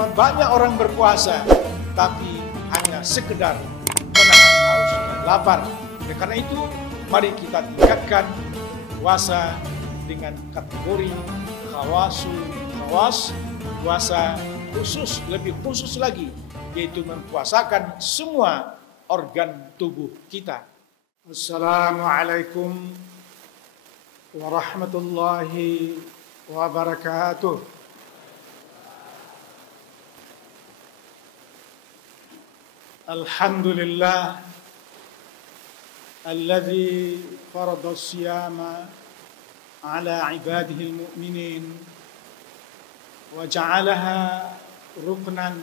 Betapa banyak orang berpuasa, tapi hanya sekedar menahan haus dan lapar. Oleh karena itu, mari kita tingkatkan puasa dengan kategori khawas, puasa khusus, lebih khusus lagi, yaitu mempuasakan semua organ tubuh kita. Assalamualaikum warahmatullahi wabarakatuh. Alhamdulillah alladzi farada as-siyama ala ibadihi al-mu'minin wa ja'alaha ruknan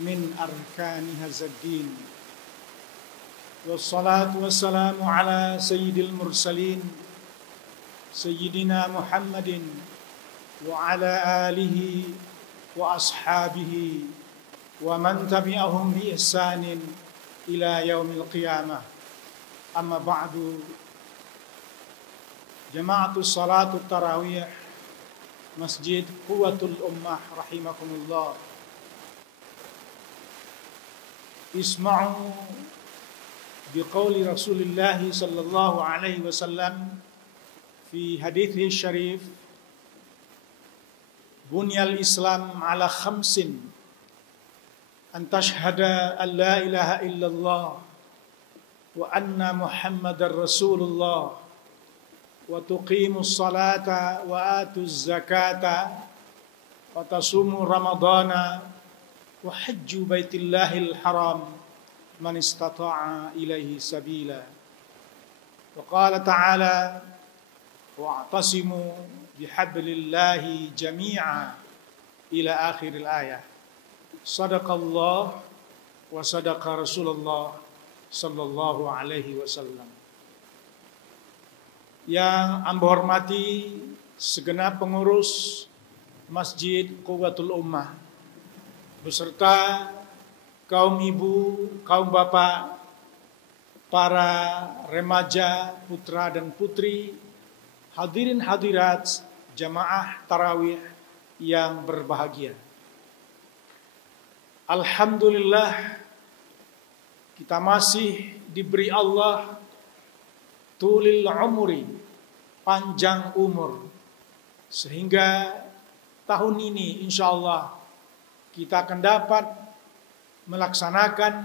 min arkani hadzal din. Wassalatu wassalamu ala sayyidil mursalin sayyidina Muhammadin wa ala alihi wa ashabihi wa man tabi'ahum bi ihsanin ila yaumil qiyamah. Amma ba'du. Jama'atus salatu tarawih Masjid Quwwatul Ummah rahimakumullah. Isma'u biqauli Rasulillah sallallahu alaihi wasallam fi hadithi syarif, bunyal Islam ala khamsin: an tashhada an la ilaha illallah wa anna Muhammadar Rasulullah wa tuqimus salata wa atuz zakata wa tasumu ramadana wa hajju baitillahil haram man istata'a ilaihi sabila. Wa qala ta'ala wa'tasimu bihablillahi jami'a ila akhiril ayah. Sadaqallah wa sadaqa Rasulullah sallallahu alaihi wasallam. Yang amba hormati segenap pengurus Masjid Quwwatul Ummah beserta kaum ibu, kaum bapak, para remaja, putra dan putri, hadirin hadirat jamaah tarawih yang berbahagia. Alhamdulillah, kita masih diberi Allah tulil umri, panjang umur, sehingga tahun ini insyaallah kita akan dapat melaksanakan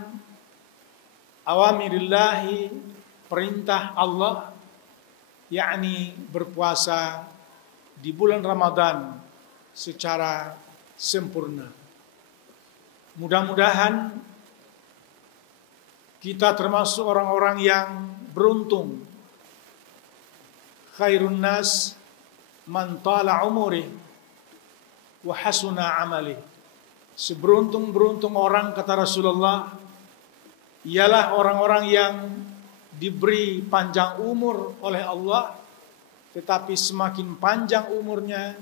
awamirillahi, perintah Allah, yakni berpuasa di bulan Ramadan secara sempurna. Mudah-mudahan kita termasuk orang-orang yang beruntung. Khairun nas man tala umurih wa hasuna amalih. Seberuntung-beruntung orang, kata Rasulullah, ialah orang-orang yang diberi panjang umur oleh Allah, tetapi semakin panjang umurnya,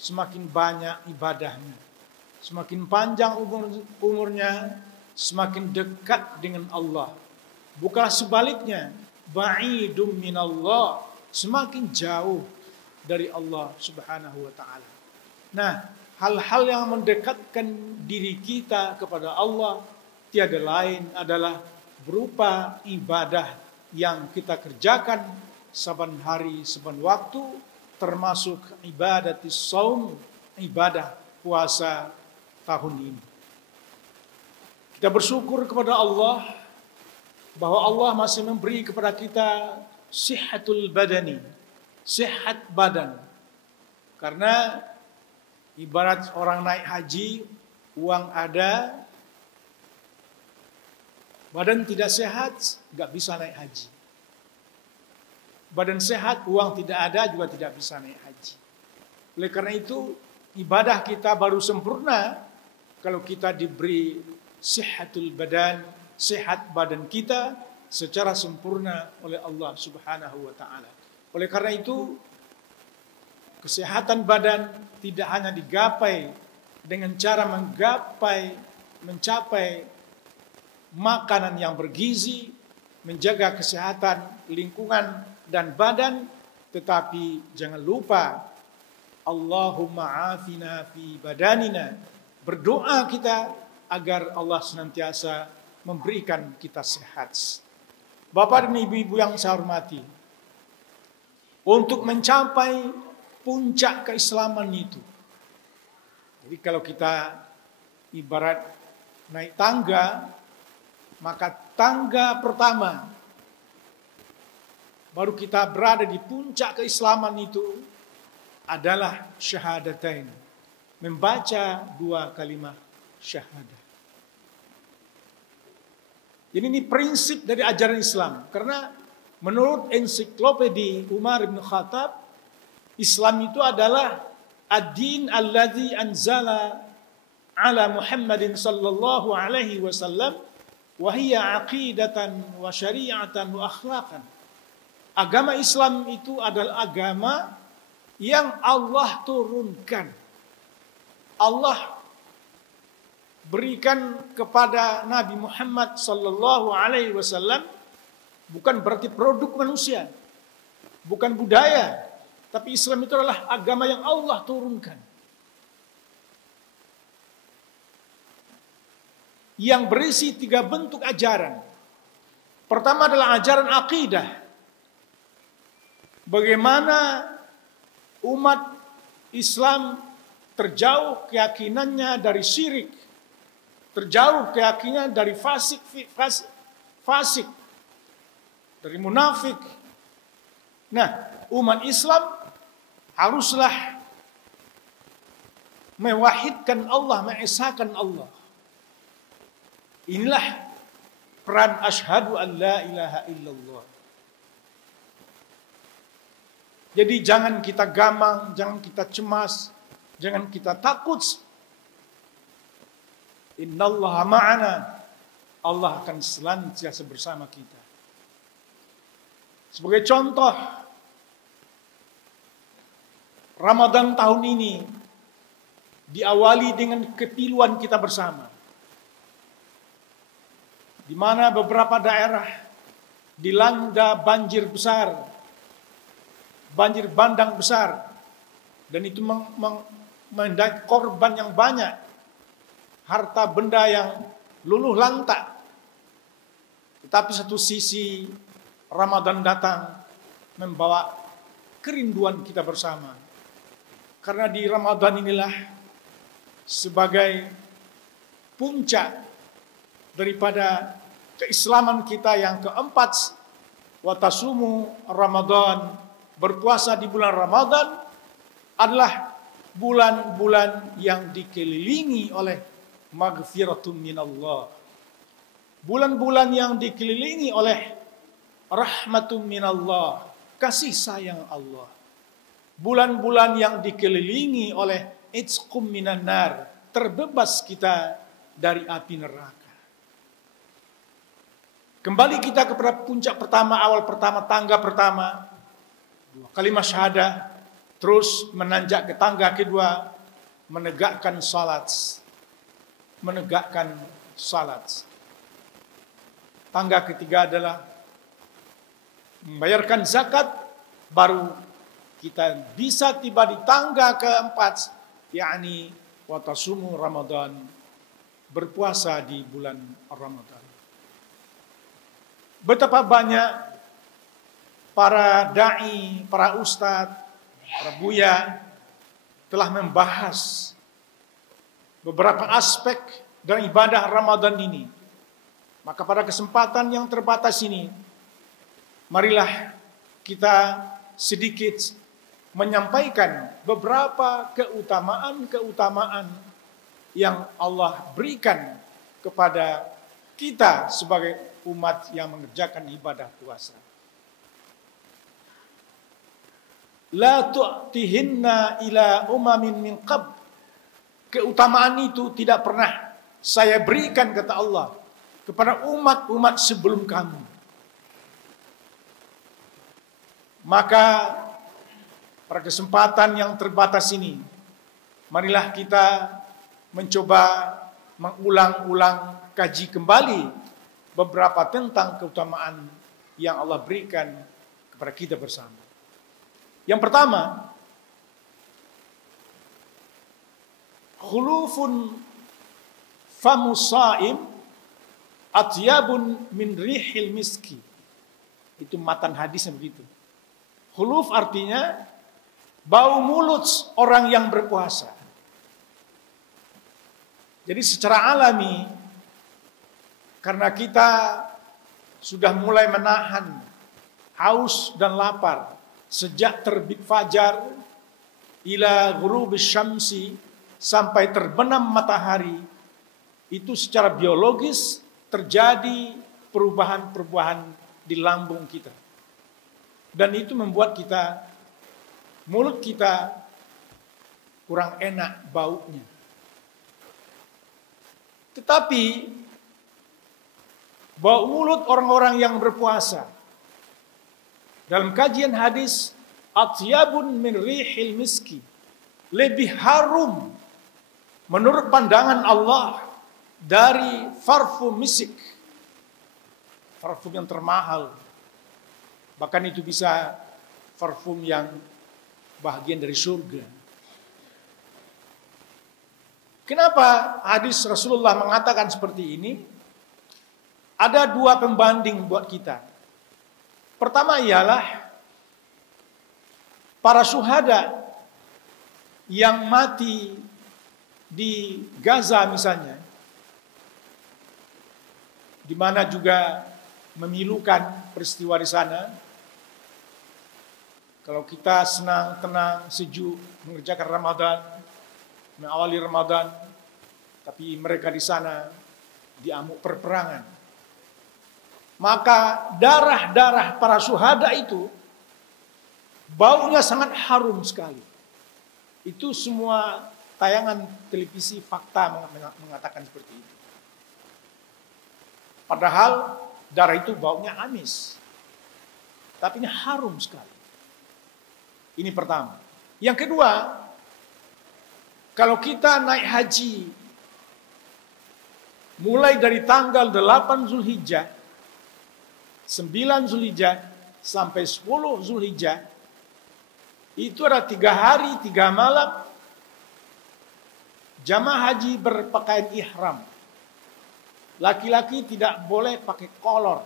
semakin banyak ibadahnya. Semakin panjang umurnya, semakin dekat dengan Allah. Bukan sebaliknya, ba'idum minallah, semakin jauh dari Allah subhanahu wa ta'ala. Nah, hal-hal yang mendekatkan diri kita kepada Allah tiada lain adalah berupa ibadah yang kita kerjakan saban hari, saban waktu, termasuk ibadatis shaum, ibadah puasa tahun ini. Kita bersyukur kepada Allah bahwa Allah masih memberi kepada kita sihatul badani, sehat badan. Karena ibarat orang naik haji, uang ada, badan tidak sehat, nggak bisa naik haji. Badan sehat, uang tidak ada, juga tidak bisa naik haji. Oleh karena itu, ibadah kita baru sempurna kalau kita diberi sihatul badan, sehat badan kita secara sempurna oleh Allah subhanahu wa ta'ala. Oleh karena itu, kesehatan badan tidak hanya digapai dengan cara mencapai makanan yang bergizi, menjaga kesehatan lingkungan dan badan, tetapi jangan lupa Allahumma afina fi badanina berdoa kita agar Allah senantiasa memberikan kita sehat. Bapak dan ibu-ibu yang saya hormati, untuk mencapai puncak keislaman itu, jadi kalau kita ibarat naik tangga, maka tangga pertama baru kita berada di puncak keislaman itu adalah syahadatain, membaca 2 kalimat syahadah. Jadi ini prinsip dari ajaran Islam, karena menurut ensiklopedi Umar bin Khattab, Islam itu adalah ad-din alladzi anzala ala Muhammadin sallallahu alaihi wasallam wa hiya aqidatan wa syari'atan wa akhlaqan. Agama Islam itu adalah agama yang Allah turunkan. Allah berikan kepada Nabi Muhammad sallallahu alaihi wasallam, bukan berarti produk manusia, bukan budaya, tapi Islam itu adalah agama yang Allah turunkan, yang berisi 3 bentuk ajaran. Pertama adalah ajaran akidah, bagaimana umat Islam terjauh keyakinannya dari syirik, terjauh keyakinan dari fasik, dari munafik. Nah, umat Islam haruslah mewahidkan Allah, mengesahkan Allah. Inilah peran asyhadu an la ilaha illallah. Jadi jangan kita gamang, jangan kita cemas, jangan kita takut. Innallaha ma'ana. Allah akan senantiasa bersama kita. Sebagai contoh, Ramadan tahun ini diawali dengan kepiluan kita bersama, di mana beberapa daerah dilanda banjir besar, banjir bandang besar, dan itu mendapat korban yang banyak, harta benda yang luluh lantak. Tetapi satu sisi Ramadan datang membawa kerinduan kita bersama. Karena di Ramadan inilah sebagai puncak daripada keislaman kita yang keempat, watasumu Ramadan, berpuasa di bulan Ramadan adalah bulan-bulan yang dikelilingi oleh maghfiratun minallah. Bulan-bulan yang dikelilingi oleh rahmatun minallah, kasih sayang Allah. Bulan-bulan yang dikelilingi oleh itsqum minan nar, terbebas kita dari api neraka. Kembali kita kepada puncak pertama, awal pertama, tangga pertama, 2 kalimat syahadah, terus menanjak ke tangga kedua, menegakkan salat. Menegakkan salat. Tangga ketiga adalah membayarkan zakat, baru kita bisa tiba di tangga keempat, yakni watasumu Ramadan, berpuasa di bulan Ramadan. Betapa banyak para dai, para ustadz, para buya telah membahas beberapa aspek dari ibadah Ramadan ini. Maka pada kesempatan yang terbatas ini, marilah kita sedikit menyampaikan beberapa keutamaan-keutamaan yang Allah berikan kepada kita sebagai umat yang mengerjakan ibadah puasa. La tu'tihinna ila umamin min qab. Keutamaan itu tidak pernah saya berikan, kata Allah, kepada umat-umat sebelum kamu. Maka pada kesempatan yang terbatas ini, marilah kita mencoba mengulang-ulang, kaji kembali beberapa tentang keutamaan yang Allah berikan kepada kita bersama. Yang pertama, khulufun famusaim atyabun min rihil miski. Itu matan hadisnya begitu. Khuluf artinya bau mulut orang yang berpuasa. Jadi secara alami, karena kita sudah mulai menahan haus dan lapar sejak terbit fajar ila ghurubis syamsi, sampai terbenam matahari, itu secara biologis terjadi perubahan-perubahan di lambung kita. Dan itu membuat mulut kita kurang enak baunya. Tetapi bau mulut orang-orang yang berpuasa, dalam kajian hadis, atyabun min rihil miski, lebih harum menurut pandangan Allah dari parfum misik, parfum yang termahal. Bahkan itu bisa parfum yang bagian dari surga. Kenapa hadis Rasulullah mengatakan seperti ini? Ada dua pembanding buat kita. Pertama ialah para syuhada yang mati di Gaza misalnya, di mana juga memilukan peristiwa di sana. Kalau kita senang, tenang, sejuk mengerjakan Ramadan, mengawali Ramadan, tapi mereka di sana diamuk perperangan, maka darah-darah para syuhada itu baunya sangat harum sekali. Itu semua tayangan televisi fakta mengatakan seperti itu. Padahal darah itu baunya amis, tapi ini harum sekali. Ini pertama. Yang kedua, kalau kita naik haji mulai dari tanggal 8 Zulhijjah, 9 Zulhijjah sampai 10 Zulhijjah, itu ada 3 hari 3 malam jamaah haji berpakaian ihram. Laki-laki tidak boleh pakai kolor,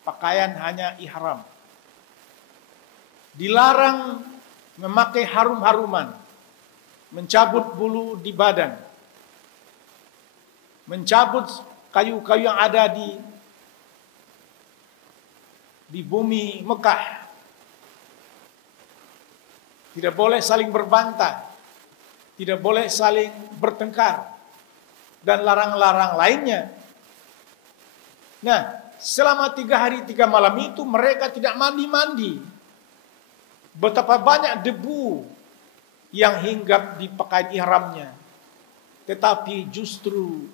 pakaian hanya ihram. Dilarang memakai harum-haruman, mencabut bulu di badan, mencabut kayu-kayu yang ada di bumi Mekah. Tidak boleh saling berbantah, tidak boleh saling bertengkar, dan larang-larang lainnya. Nah, selama 3 hari 3 malam itu mereka tidak mandi-mandi. Betapa banyak debu yang hinggap di pakaian ihramnya. Tetapi justru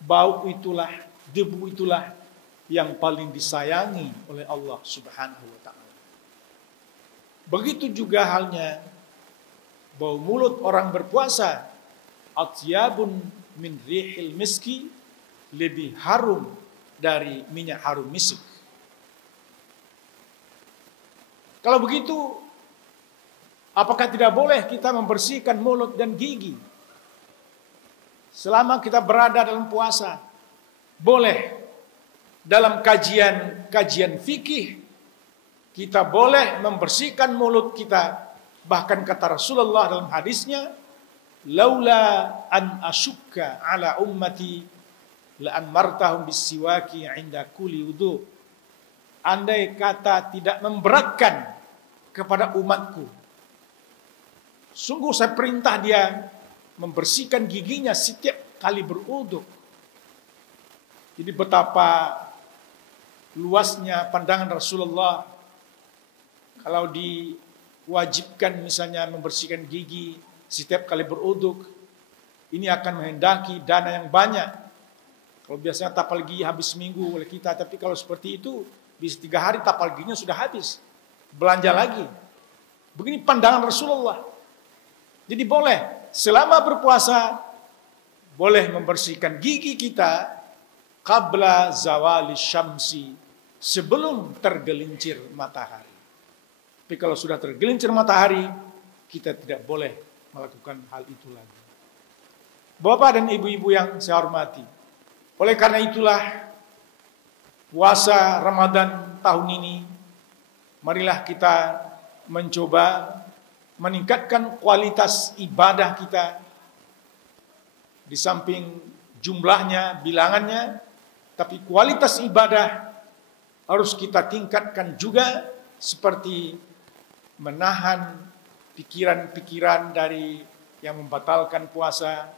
bau itulah, debu itulah yang paling disayangi oleh Allah Subhanahu wa ta'ala. Begitu juga halnya bau mulut orang berpuasa, atyabun min rihil miski, lebih harum dari minyak harum misik. Kalau begitu, apakah tidak boleh kita membersihkan mulut dan gigi selama kita berada dalam puasa? Boleh. Dalam kajian fikih, kita boleh membersihkan mulut kita. Bahkan kata Rasulullah dalam hadisnya, laula an asyukka ala ummati la amartahum bisiwaki 'inda kulli wudu. Andai kata tidak memberatkan kepada umatku, sungguh saya perintah dia membersihkan giginya setiap kali berwudu. Jadi betapa luasnya pandangan Rasulullah. Kalau diwajibkan misalnya membersihkan gigi setiap kali berwudu, ini akan menghendaki dana yang banyak. Kalau biasanya tapal gigi habis seminggu oleh kita, tapi kalau seperti itu bisa 3 hari tapal giginya sudah habis, belanja lagi. Begini pandangan Rasulullah. Jadi boleh selama berpuasa, boleh membersihkan gigi kita qabla zawali syamsi, sebelum tergelincir matahari. Tapi kalau sudah tergelincir matahari, kita tidak boleh melakukan hal itu lagi. Bapak dan ibu-ibu yang saya hormati, oleh karena itulah puasa Ramadan tahun ini, marilah kita mencoba meningkatkan kualitas ibadah kita. Di samping jumlahnya, bilangannya, tapi kualitas ibadah harus kita tingkatkan juga, seperti menahan pikiran-pikiran dari yang membatalkan puasa,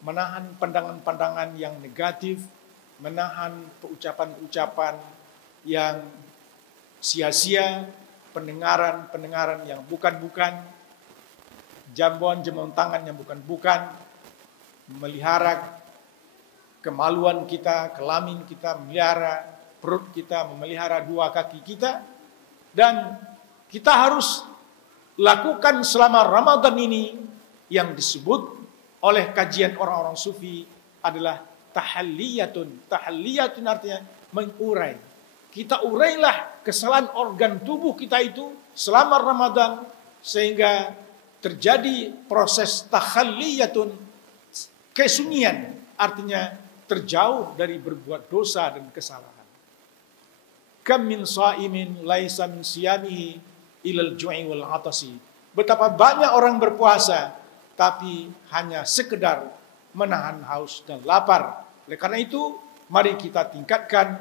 menahan pandangan-pandangan yang negatif, menahan ucapan-ucapan yang sia-sia, pendengaran-pendengaran yang bukan-bukan, jamuan-jamuan tangan yang bukan-bukan, memelihara kemaluan kita, kelamin kita, memelihara perut kita, memelihara dua kaki kita, dan kita harus lakukan selama Ramadan ini yang disebut oleh kajian orang-orang sufi adalah tahalliyatun. Tahalliyatun artinya mengurai. Kita urailah kesalahan organ tubuh kita itu selama Ramadan sehingga terjadi proses tahalliyatun, kesunyian, artinya terjauh dari berbuat dosa dan kesalahan. Kam min shaimin laisa min siyamihi ilal ju'i wal atasi. Betapa banyak orang berpuasa tapi hanya sekedar menahan haus dan lapar. Oleh karena itu, mari kita tingkatkan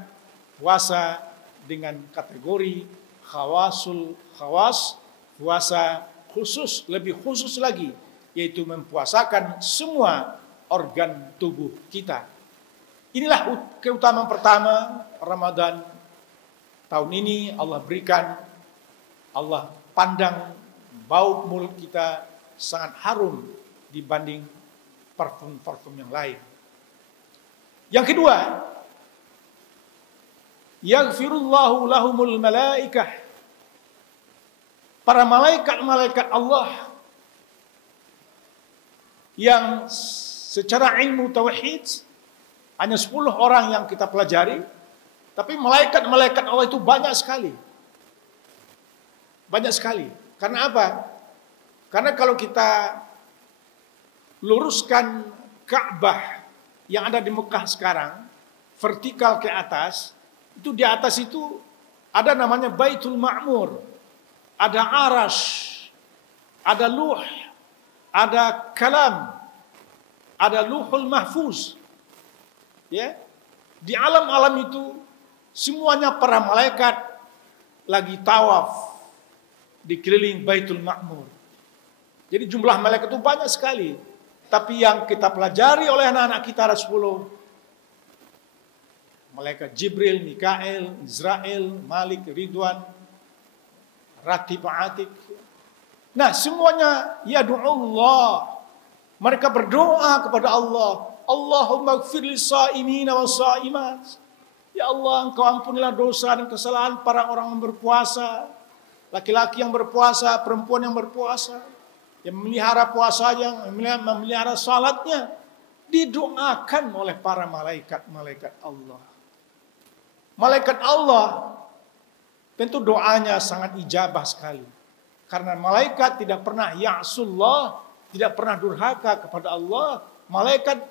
puasa dengan kategori khawasul khawas, puasa khusus, lebih khusus lagi, yaitu mempuasakan semua organ tubuh kita. Inilah keutamaan pertama Ramadan tahun ini. Allah berikan, Allah pandang bau mulut kita sangat harum dibanding parfum-parfum yang lain. Yang kedua, yaghfirullahu lahumul malaikah. Para malaikat-malaikat Allah yang secara ilmu tauhid hanya 10 orang yang kita pelajari, tapi malaikat-malaikat Allah itu banyak sekali. Banyak sekali. Karena apa? Karena kalau kita luruskan Ka'bah yang ada di Mekah sekarang, vertikal ke atas, itu di atas itu ada namanya Baitul Ma'mur, ada Arash, ada Luh, ada Kalam, ada Luhul Mahfuz. Ya, di alam-alam itu semuanya para malaikat lagi tawaf di keliling Baitul Ma'mur. Jadi jumlah malaikat itu banyak sekali. Tapi yang kita pelajari oleh anak-anak kita ada 10. Malaikat Jibril, Mikael, Israel, Malik, Ridwan, Ratib, Atik. Nah, semuanya yad'ullah. Mereka berdoa kepada Allah. Allahumma gfir lis-saimina was-saimat. Ya Allah, Engkau ampunilah dosa dan kesalahan para orang yang berpuasa. Laki-laki yang berpuasa, perempuan yang berpuasa, yang memelihara puasanya, memelihara salatnya, didoakan oleh para malaikat-malaikat Allah. Malaikat Allah tentu doanya sangat ijabah sekali. Karena malaikat tidak pernah ya'sullah, tidak pernah durhaka kepada Allah. Malaikat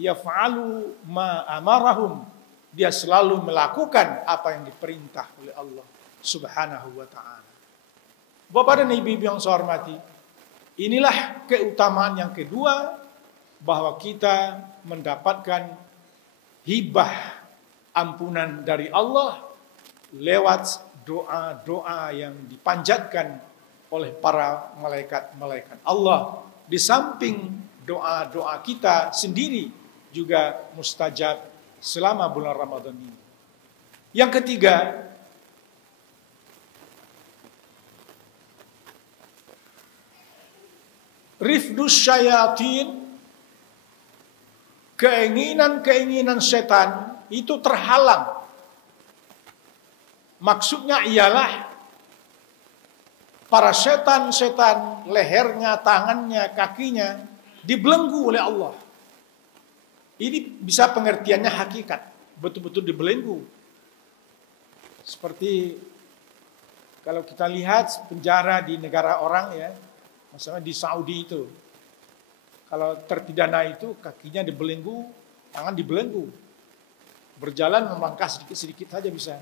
yaf'alu ma amarahum. Dia selalu melakukan apa yang diperintah oleh Allah Subhanahu wa ta'ala. Bapak dan ibu-ibu yang saya hormati, inilah keutamaan yang kedua, bahwa kita mendapatkan hibah ampunan dari Allah lewat doa-doa yang dipanjatkan oleh para malaikat-malaikat Allah. Di samping doa-doa kita sendiri juga mustajab selama bulan Ramadan ini. Yang ketiga, rifdus syayatin, keinginan-keinginan setan itu terhalang. Maksudnya ialah para setan-setan, lehernya, tangannya, kakinya dibelenggu oleh Allah. Ini bisa pengertiannya hakikat, betul-betul dibelenggu. Seperti kalau kita lihat penjara di negara orang ya, misalnya di Saudi itu, Kalau terpidana itu kakinya dibelenggu, tangan dibelenggu. Berjalan melangkah sedikit-sedikit saja bisa.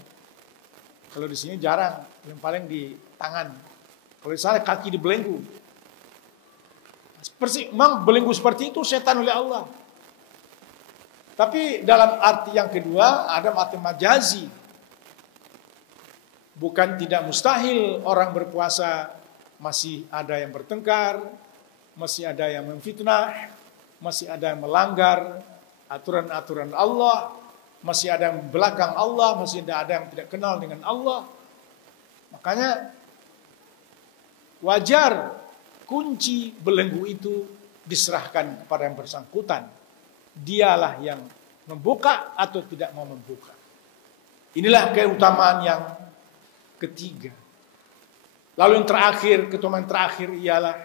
Kalau di sini jarang, yang paling di tangan. Kalau di sana kaki dibelenggu. Memang belenggu seperti itu setan oleh Allah. Tapi dalam arti yang kedua ada arti majazi. Bukan tidak mustahil orang berpuasa masih ada yang bertengkar, masih ada yang memfitnah, masih ada yang melanggar aturan-aturan Allah, masih ada yang belakang Allah, masih ada yang tidak kenal dengan Allah. Makanya wajar kunci belenggu itu diserahkan kepada yang bersangkutan. Dialah yang membuka atau tidak mau membuka. Inilah keutamaan yang ketiga. Lalu yang terakhir, keutamaan terakhir ialah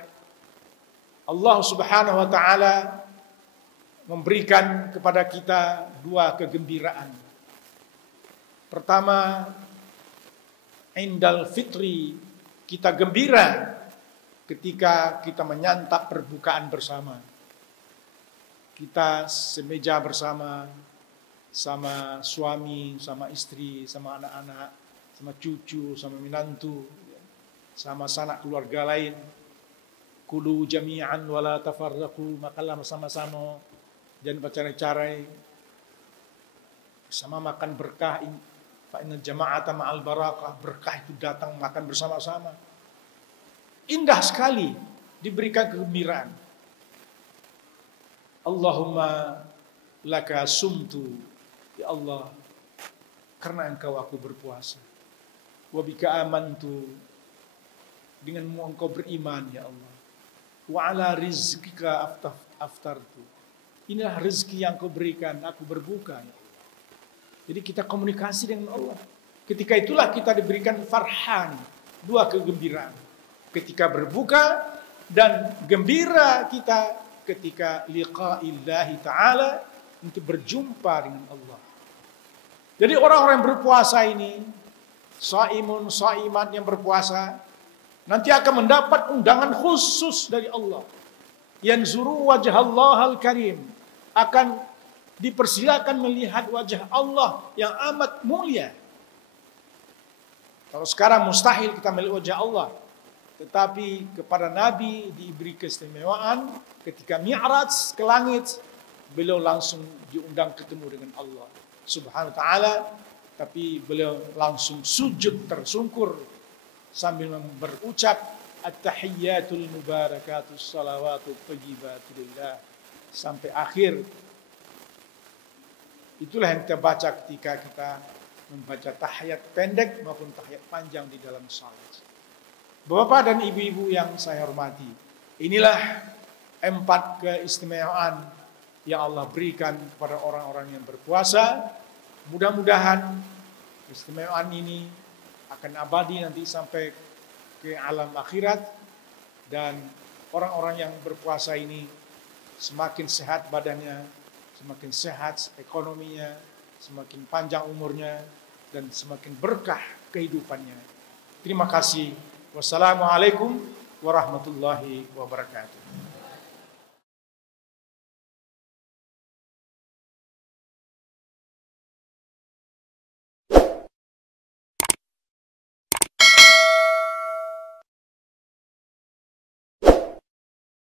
Allah Subhanahu wa taala memberikan kepada kita dua kegembiraan. Pertama, indal fitri, kita gembira ketika kita menyantap perbukaan bersama. Kita semeja bersama, sama suami, sama istri, sama anak-anak, sama cucu, sama menantu, sama sanak keluarga lain. Kulu jami'an wala tafarraqu, makanlah sama-sama, jangan bercerai-cerai. Sama makan berkah, fa inna jama'ata ma'al barakah, berkah itu datang makan bersama-sama. Indah sekali diberikan kegembiraan. Allahumma laka sumtu, ya Allah, karena engkau aku berpuasa. Wa bika amantu, denganmu engkau beriman ya Allah. Wa ala rizqika aftartu, inilah rezeki yang kau berikan, aku berbuka ya Allah. Jadi kita komunikasi dengan Allah. Ketika itulah kita diberikan farhan, dua kegembiraan. Ketika berbuka dan gembira kita ketika liqa'illahi ta'ala, untuk berjumpa dengan Allah. Jadi orang-orang yang berpuasa ini, saimun, saimat yang berpuasa, nanti akan mendapat undangan khusus dari Allah. Yanzuru wajah Allah al-karim, akan dipersilakan melihat wajah Allah yang amat mulia. Kalau sekarang mustahil kita melihat wajah Allah, tetapi kepada Nabi diberi keistimewaan ketika Mi'raj ke langit, beliau langsung diundang ketemu dengan Allah Subhanahu wa ta'ala, tapi beliau langsung sujud tersungkur sambil berucap at-tahiyyatul mubarakatus salawatut thayyibatu lillah sampai akhir. Itulah yang kita baca ketika kita membaca tahiyat pendek maupun tahiyat panjang di dalam salat. Bapak dan ibu-ibu yang saya hormati, inilah 4 keistimewaan yang Allah berikan kepada orang-orang yang berpuasa. Mudah-mudahan keistimewaan ini akan abadi nanti sampai ke alam akhirat, dan orang-orang yang berpuasa ini semakin sehat badannya, semakin sehat ekonominya, semakin panjang umurnya, dan semakin berkah kehidupannya. Terima kasih. Wassalamualaikum warahmatullahi wabarakatuh.